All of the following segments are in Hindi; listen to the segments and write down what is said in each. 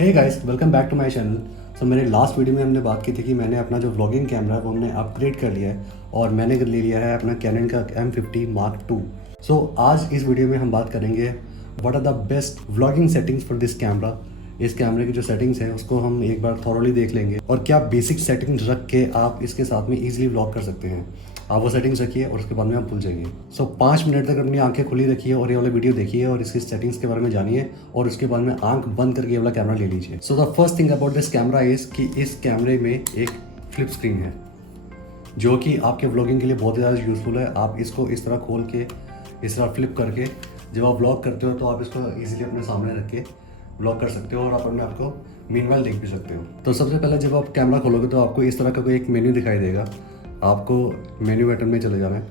Hey guys, welcome back to my channel. So मेरे लास्ट वीडियो में हमने बात की थी कि मैंने अपना जो व्लॉगिंग कैमरा है वो हमने अपग्रेड कर लिया है और मैंने ले लिया है अपना कैनन का M50 Mark II। सो आज इस वीडियो में हम बात करेंगे what are the best vlogging settings for this camera. इस कैमरे की जो सेटिंग्स हैं उसको हम एक बार थॉरोली देख लेंगे और क्या बेसिक सेटिंग्स रख के आप इसके साथ में ईजिली व्लॉग कर सकते हैं। आप वो सेटिंग्स रखिए और उसके बाद में आप भूल जाइए। सो 5 मिनट तक अपनी आंखें खुली रखिए और ये वाला वीडियो देखिए और इसकी सेटिंग्स के बारे में जानिए और उसके बाद में आंख बंद करके ये वाला कैमरा ले लीजिए। So the first thing about this camera is कि इस कैमरे में एक फ्लिप स्क्रीन है जो कि आपके व्लॉगिंग के लिए बहुत ज़्यादा यूज़फुल है। आप इसको इस तरह खोल के इस तरह फ्लिप करके जब आप व्लॉग करते हो तो आप इसको ईजिली अपने सामने रख के व्लॉग कर सकते हो और आप अपने आपको मीनवाइल देख भी सकते हो। तो सबसे पहले जब आप कैमरा खोलोगे तो आपको इस तरह का कोई एक मेन्यू दिखाई देगा। आपको मेन्यू बटन में चले जाना है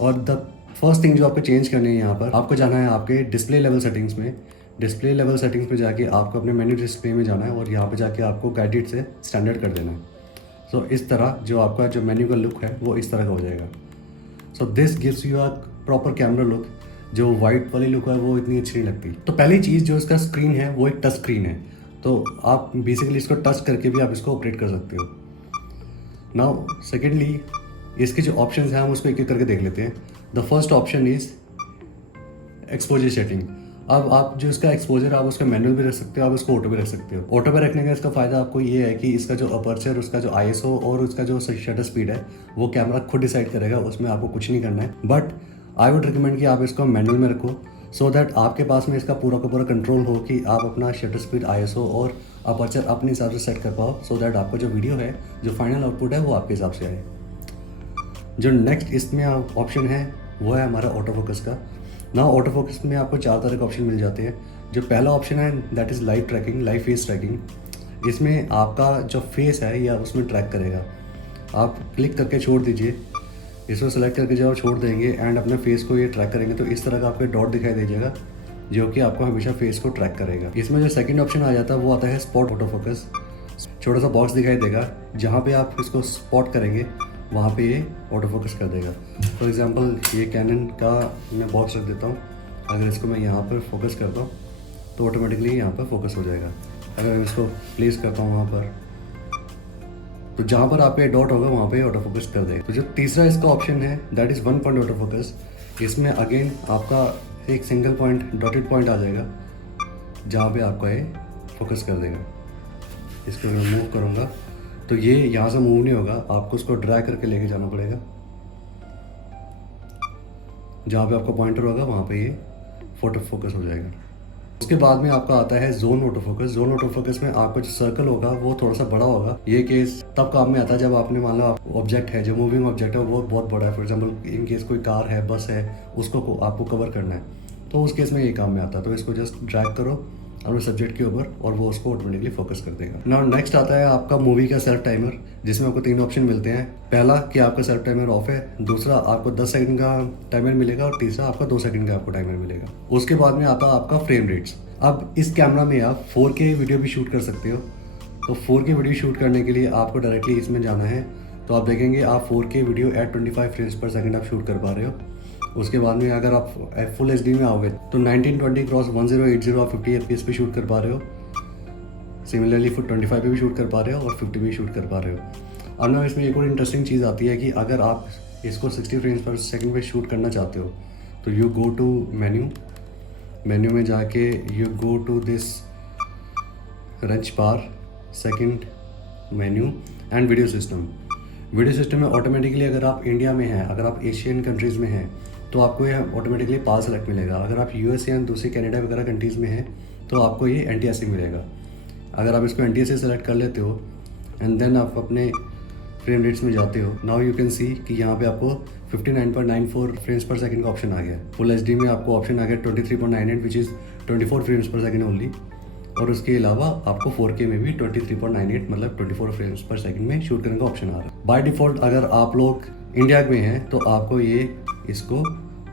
और द फर्स्ट थिंग जो आपको चेंज करनी है, यहाँ पर आपको जाना है आपके डिस्प्ले लेवल सेटिंग्स में। डिस्प्ले लेवल सेटिंग्स में जाके आपको अपने मेन्यू डिस्प्ले में जाना है और यहाँ पे जाके आपको गाइडेड से स्टैंडर्ड कर देना है। सो इस तरह जो आपका जो मेन्यू का लुक है वो इस तरह का हो जाएगा। So this gives you a proper camera look. जो वाइट वाली लुक है वो इतनी अच्छी नहीं लगती। तो पहली चीज़ जो इसका स्क्रीन है वो एक टच स्क्रीन है, तो आप बेसिकली इसको टच करके भी आप इसको ऑपरेट कर सकते हो। नाउ सेकेंडली इसके जो ऑप्शंस हैं हम उसको एक एक करके देख लेते हैं। The first option is exposure setting. अब आप जो इसका एक्सपोजर आप उसका मैनुअल भी रख सकते हो, आप उसको ऑटो भी रख सकते हो। ऑटो पे रखने का इसका फ़ायदा आपको ये है कि इसका जो अपर्चर, उसका जो ISO और उसका जो शटर स्पीड है वो कैमरा खुद डिसाइड करेगा, उसमें आपको कुछ नहीं करना है। बट आई वुड रिकमेंड कि आप इसको मैनुअल में रखो सो दैट आपके पास में इसका पूरा का पूरा कंट्रोल हो कि आप अपना शटर स्पीड, ISO और अपर्चर अपने हिसाब से सेट कर पाओ सो दैट आपका जो वीडियो है, जो फाइनल आउटपुट है वो आपके हिसाब से आए। जो नेक्स्ट इसमें ऑप्शन है वो है हमारा ऑटो फोकस का। ना ऑटो फोकस में आपको 4 तरह के ऑप्शन मिल जाते हैं। जो पहला ऑप्शन है that is live tracking, live face tracking. इसमें आपका जो फेस है या उसमें ट्रैक करेगा। आप क्लिक करके छोड़ दीजिए, इसको सेलेक्ट करके जब आप छोड़ देंगे एंड अपने फेस को ये ट्रैक करेंगे तो इस तरह का आपको डॉट दिखाई दीजिएगा जो कि आपको हमेशा फेस को ट्रैक करेगा। इसमें जो सेकंड ऑप्शन आ जाता है वो आता है स्पॉट ऑटो फोकस। छोटा सा बॉक्स दिखाई देगा, जहाँ पे आप इसको स्पॉट करेंगे वहाँ पे ये ऑटो फोकस कर देगा। फॉर एग्जांपल ये कैनन का मैं बॉक्स रख देता हूँ। अगर इसको मैं यहाँ पर फोकस करता हूँ तो ऑटोमेटिकली यहाँ पर फोकस हो जाएगा। अगर मैं इसको प्लेस करता हूँ वहाँ पर तो जहाँ पर आपका डॉट होगा वहाँ पे ऑटो फोकस कर देगा। तो जो तीसरा इसका ऑप्शन है that is 1 point auto focus. इसमें अगेन आपका एक सिंगल पॉइंट डॉटेड पॉइंट आ जाएगा जहाँ पे आपका ये फोकस कर देगा। इसको मैं मूव करूँगा तो ये यहाँ से मूव नहीं होगा, आपको उसको ड्रैग करके लेके जाना पड़ेगा। जहाँ पे आपका पॉइंटर होगा वहाँ पे ये फोटो फोकस हो जाएगा। उसके बाद में आपका आता है zone auto focus. Zone auto focus में आपका जो सर्कल होगा वो थोड़ा सा बड़ा होगा। ये केस तब काम में आता है जब आपने मान लो ऑब्जेक्ट है, जो मूविंग ऑब्जेक्ट है वो बहुत बड़ा है। फॉर एग्जांपल इन केस कोई कार है, बस है, उसको आपको कवर करना है तो उस केस में ये काम में आता है। तो इसको जस्ट ड्रैग करो अपने सब्जेक्ट के ऊपर और वो उसको ऑटोमेटिकली फोकस कर देगा। नाउ नेक्स्ट आता है आपका मूवी का सेल्फ टाइमर, जिसमें आपको 3 ऑप्शन मिलते हैं। पहला कि आपका सेल्फ टाइमर ऑफ है, दूसरा आपको 10 सेकंड का टाइमर मिलेगा और तीसरा आपका 2 सेकंड का आपको टाइमर मिलेगा। उसके बाद में आता है आपका फ्रेम रेट्स। अब इस कैमरा में आप 4K वीडियो भी शूट कर सकते हो। तो 4K वीडियो शूट करने के लिए आपको डायरेक्टली इसमें जाना है तो आप देखेंगे आप 4K वीडियो एट 25 फ्रेम्स पर सेकंड आप शूट कर पा रहे हो। उसके बाद में अगर आप फुल HD में आओगे तो 1920x1080 आप 50 FPS पे शूट कर पा रहे हो। सिमिलरली 25 पे भी शूट कर पा रहे हो और 50 भी शूट कर पा रहे हो। और ना इसमें एक और इंटरेस्टिंग चीज़ आती है कि अगर आप इसको 60 फ्रेम्स पर सेकंड पे शूट करना चाहते हो तो यू गो टू मेन्यू में जाके you go to this wrench bar, second menu and video system. Video system में ऑटोमेटिकली अगर आप इंडिया में हैं, अगर आप एशियन कंट्रीज़ में हैं तो आपको ये ऑटोमेटिकली पास सेलेक्ट मिलेगा। अगर आप US या दूसरी कनाडा वगैरह कंट्रीज़ में हैं तो आपको ये NTSC मिलेगा। अगर आप इसको NTSC सेलेक्ट कर लेते हो एंड देन आप अपने फ्रेम रेट्स में जाते हो, नाउ यू कैन सी कि यहाँ पे आपको 59.94 फ्रेम्स पर सेकंड का ऑप्शन आ गया। फुल HD में आपको ऑप्शन आ गया 23.98 विच इज़ 24 फ्रेम्स पर सेकंड ओनली। और उसके अलावा आपको 4K में भी 23.98 मतलब 24 फ्रेम्स पर सेकंड में शूट करने का ऑप्शन आ रहा है। बाय डिफ़ॉल्ट अगर आप लोग इंडिया में हैं तो आपको ये इसको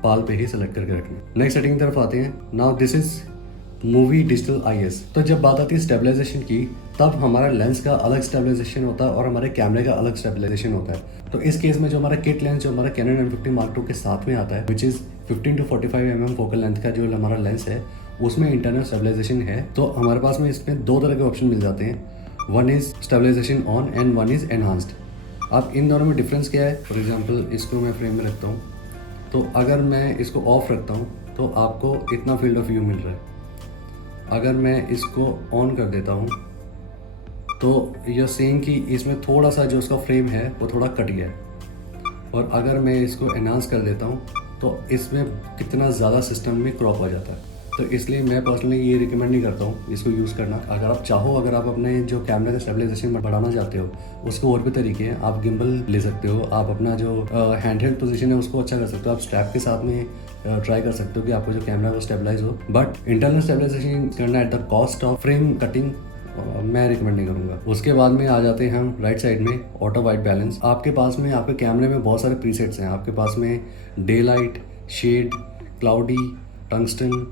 पाल पे ही सेलेक्ट करके रखना है। नेक्स्ट सेटिंग की तरफ आते हैं। Now this is movie digital IS। तो जब बात आती है स्टेबलाइजेशन की तब हमारा लेंस का अलग स्टेबलाइजेशन होता है और हमारे कैमरे का अलग स्टेबलाइजेशन होता है। तो इस केस में जो हमारा किट लेंस जो हमारा कैनन M50 Mark II के साथ में आता है which is 15 to 45 mm focal length का जो हमारा लेंस है उसमें इंटरनल स्टेबलाइजेशन है। तो हमारे पास में इसमें दो तरह के ऑप्शन मिल जाते हैं, one is stabilization on and one is enhanced. अब इन दोनों में डिफरेंस क्या है? फॉर एग्जांपल इसको मैं फ्रेम में रखता हूँ, तो अगर मैं इसको ऑफ रखता हूँ तो आपको इतना फील्ड ऑफ व्यू मिल रहा है। अगर मैं इसको ऑन कर देता हूँ तो यह सेम कि इसमें थोड़ा सा जो उसका फ्रेम है वो थोड़ा कट गया है। और अगर मैं इसको एनहांस कर देता हूँ तो इसमें कितना ज़्यादा सिस्टम में क्रॉप आ जाता है। तो इसलिए मैं पर्सनली ये रिकमेंड नहीं करता हूँ इसको यूज़ करना। अगर आप चाहो, अगर आप अपने जो कैमरे का स्टेबलाइजेशन बढ़ाना चाहते हो, उसके और भी तरीके हैं। आप गिम्बल ले सकते हो, आप अपना जो हैंड हेल्ड पोजीशन है उसको अच्छा कर सकते हो, आप स्ट्रैप के साथ में ट्राई कर सकते हो कि आपको जो कैमरा है वो स्टेबलाइज हो। बट इंटरनल स्टेबलाइजेशन करना at the cost of frame cutting मैं रिकमेंड नहीं करूँगा। उसके बाद में आ जाते हैं हम राइट साइड में ऑटो वाइट बैलेंस। आपके पास में आपके कैमरे में बहुत सारे प्रीसेट्स हैं। आपके पास में daylight, shade, cloudy, tungsten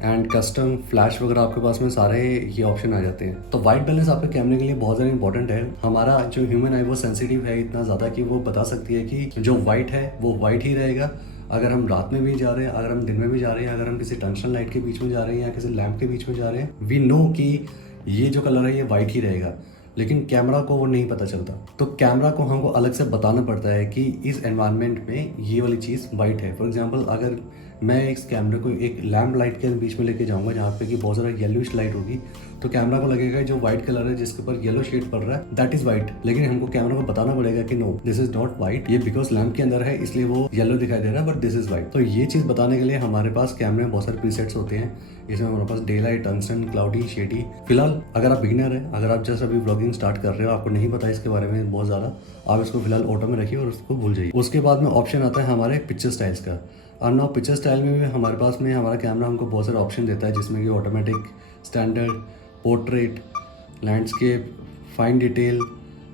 and custom, flash वगैरह आपके पास में सारे ये ऑप्शन आ जाते हैं। तो वाइट बैलेंस आपके कैमरे के लिए बहुत ज़्यादा इंपॉर्टेंट है। हमारा जो ह्यूमन आई वो सेंसिटिव है इतना ज़्यादा कि वो बता सकती है कि जो वाइट है वो वाइट ही रहेगा। अगर हम रात में भी जा रहे हैं, अगर हम दिन में भी जा रहे हैं, अगर हम किसी टंक्शन लाइट के बीच में जा रहे हैं या किसी लैंप के बीच में जा रहे हैं, वी नो कि ये जो कलर है ये वाइट ही रहेगा। लेकिन कैमरा को वो नहीं पता चलता। तो कैमरा को हमको अलग से बताना पड़ता है कि इस एनवायरनमेंट में ये वाली चीज़ वाइट है। फॉर एग्जांपल, अगर मैं इस कैमरे को एक लैम्प लाइट के बीच में लेके जाऊंगा जहाँ पे कि बहुत ज़्यादा येलोइश लाइट होगी, तो कैमरा को लगेगा जो वाइट कलर है जिसके ऊपर येलो शेड पड़ रहा है दैट इज वाइट। लेकिन हमको कैमरा को बताना पड़ेगा कि no, this is not white, ये बिकॉज लैम्प के अंदर है इसलिए वो येलो दिखाई दे रहा है, बट दिस इज वाइट। तो ये चीज़ बताने के लिए हमारे पास कैमरे में बहुत सारे प्रीसेट्स होते हैं। इसमें हमारे पास daylight, tungsten, cloudy, shady. फिलहाल अगर आप बिगिनर है, अगर आप जस्ट अभी व्लॉगिंग स्टार्ट कर रहे हो, आपको नहीं पता इसके बारे में बहुत ज़्यादा, आप इसको फिलहाल ऑटो में रखिए और उसको भूल जाइए। उसके बाद में ऑप्शन आता है हमारे पिक्चर स्टाइल्स का। और नाउ पिक्चर स्टाइल में भी हमारे पास में हमारा कैमरा हमको बहुत सारे ऑप्शन देता है, जिसमें कि automatic, standard, portrait, landscape, fine detail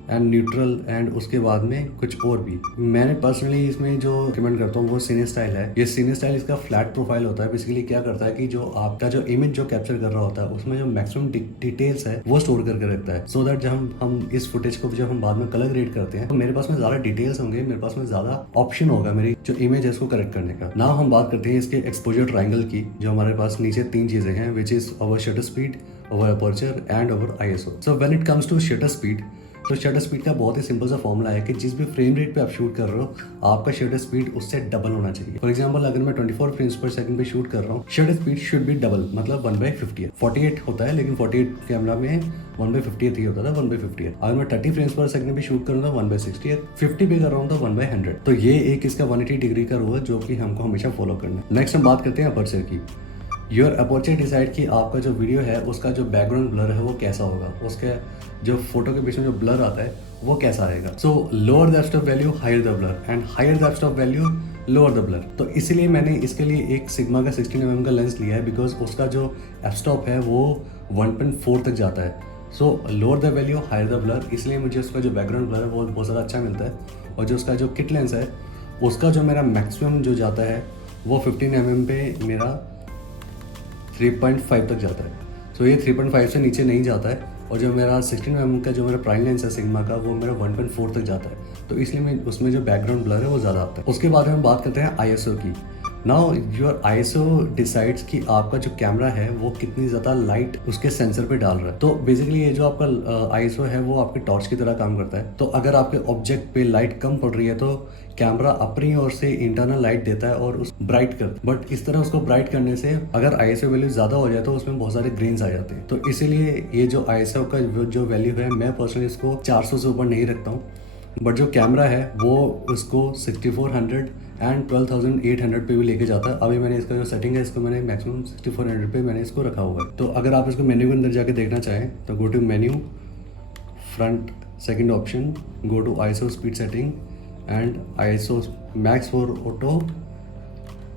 and neutral and उसके बाद में कुछ और भी। मैंने पर्सनली इसमें जो रिकमेंड करता हूँ वो सिने स्टाइल है। ये सिने स्टाइल इसका फ्लैट प्रोफाइल होता है। बेसिकली क्या करता है कि जो आपका जो इमेज जो कैप्चर कर रहा होता है उसमें जो मैक्सिमम डिटेल्स है वो स्टोर करके रखता है, सो दैट जब हम इस फुटेज को जब हम बाद में कलर ग्रेड करते हैं तो मेरे पास में ज़्यादा डिटेल्स होंगे, मेरे पास में ज़्यादा ऑप्शन होगा मेरी जो इमेज है इसको करेक्ट करने का। ना हम बात करते हैं इसके एक्सपोजर ट्रायंगल की, जो हमारे पास नीचे 3 चीज़ें हैं, which is our shutter speed, our aperture and our ISO। So when it comes to shutter speed, तो शटर स्पीड का बहुत ही सिंपल सा फॉर्मूला है कि जिस भी फ्रेम रेट पे आप शूट कर रहे हो आपका शटर स्पीड उससे डबल होना चाहिए। फॉर एग्जांपल, अगर मैं 24 फ्रेम्स पर सेकंड पे शूट कर रहा हूँ, shutter speed should be double, मतलब 1/50। 48 होता है लेकिन 48 कैमरा में 1/50 ही होता था, 1/50। अगर मैं 30 फ्रेम्स पर सेकंड पे शूट करूँ तो 1/60, 50 पे कर रहा हूँ तो 1/100। तो ये एक इसका 180 डिग्री का रूल है जो कि हमको हमेशा फॉलो करना है। नेक्स्ट हम बात करते हैं अपर्चर की। योर अपर्चर डिसाइड कि आपका जो वीडियो है उसका जो बैकग्राउंड ब्लर है वो कैसा होगा, उसके जो फोटो के बीच में जो ब्लर आता है वो कैसा रहेगा। So lower the f-stop value higher the blur and higher the f-stop value lower the blur. तो इसीलिए मैंने इसके लिए एक सिग्मा का 16mm का लेंस लिया है, बिकॉज उसका जो एफ-स्टॉप है वो 1.4 तक जाता है। So lower the value higher the blur, इसलिए मुझे उसका जो बैकग्राउंड ब्लर है वो बहुत ज़्यादा अच्छा मिलता है। और जो उसका जो किट लेंस है उसका जो मेरा मैक्सिमम जो जाता है वो 15mm पे मेरा 3.5 तक जाता है। सो ये 3.5 से नीचे नहीं जाता है। और जो मेरा 16mm का जो मेरा प्राइम लेंस है सिग्मा का, वो मेरा 1.4 तक जाता है। तो इसलिए मैं उसमें जो बैकग्राउंड ब्लर है वो ज़्यादा आता है। उसके बाद हम बात करते हैं ISO की। नाउ योर ISO डिसाइड्स कि आपका जो कैमरा है वो कितनी ज़्यादा लाइट उसके सेंसर पे डाल रहा है। तो बेसिकली ये जो आपका ISO है वो आपके टॉर्च की तरह काम करता है। तो अगर आपके ऑब्जेक्ट पे लाइट कम पड़ रही है तो कैमरा अपनी ओर से इंटरनल लाइट देता है और उस ब्राइट कर, बट इस तरह उसको ब्राइट करने से अगर ISO वैल्यू ज़्यादा हो जाए तो उसमें बहुत सारे ग्रेन्स आ जाते हैं। तो इसीलिए ये जो ISO का जो वैल्यू है मैं पर्सनली इसको 400 से ऊपर नहीं रखता हूँ। बट जो कैमरा है वो उसको 6400 एंड 12800 पे भी लेके जाता है। अभी मैंने इसका जो सेटिंग है इसको मैंने मैक्सिमम 6400 पे मैंने इसको रखा हुआ है। तो अगर आप इसको मेन्यू के अंदर जाके देखना चाहें तो go to menu, front, second option, go to ISO speed setting and ISO max for auto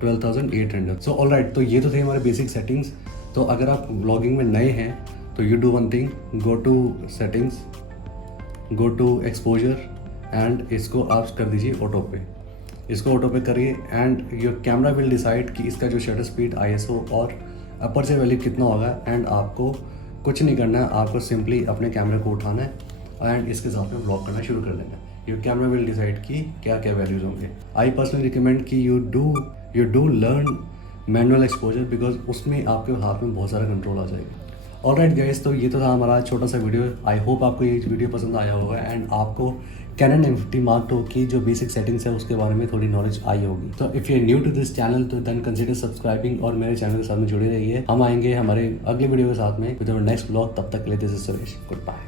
12800। So alright, तो ये तो थे हमारे बेसिक सेटिंग्स। तो अगर आप व्लॉगिंग में नए हैं तो you do one thing, go to settings, go to exposure and इसको आप कर दीजिए ऑटो पे। इसको ऑटो पे करिए and your camera will decide कि इसका जो शटर स्पीड, ISO और अपर्चर वैल्यू कितना होगा। एंड आपको कुछ नहीं करना है, आपको सिंपली अपने कैमरे को उठाना है एंड इसके साथ में ब्लॉग करना शुरू कर देना है। योर कैमरा विल डिसाइड कि क्या क्या वैल्यूज होंगे। आई पर्सनली रिकमेंड कि you do learn manual exposure, because उसमें आपके हाथ में बहुत सारा कंट्रोल आ जाएगा। ऑलराइट गाइस, तो ये तो था हमारा छोटा सा वीडियो। आई होप आपको ये वीडियो पसंद आया होगा एंड आपको Canon M50 Mark II की जो बेसिक सेटिंग्स है उसके बारे में थोड़ी नॉलेज आई होगी। तो if you are new to this channel तो देन कंसिडर सब्सक्राइबिंग और मेरे चैनल के साथ में जुड़े रहिए। हम आएंगे हमारे अगले वीडियो के साथ में विद आवर नेक्स्ट ब्लॉग। तब तक के लिए this is Suresh, good bye.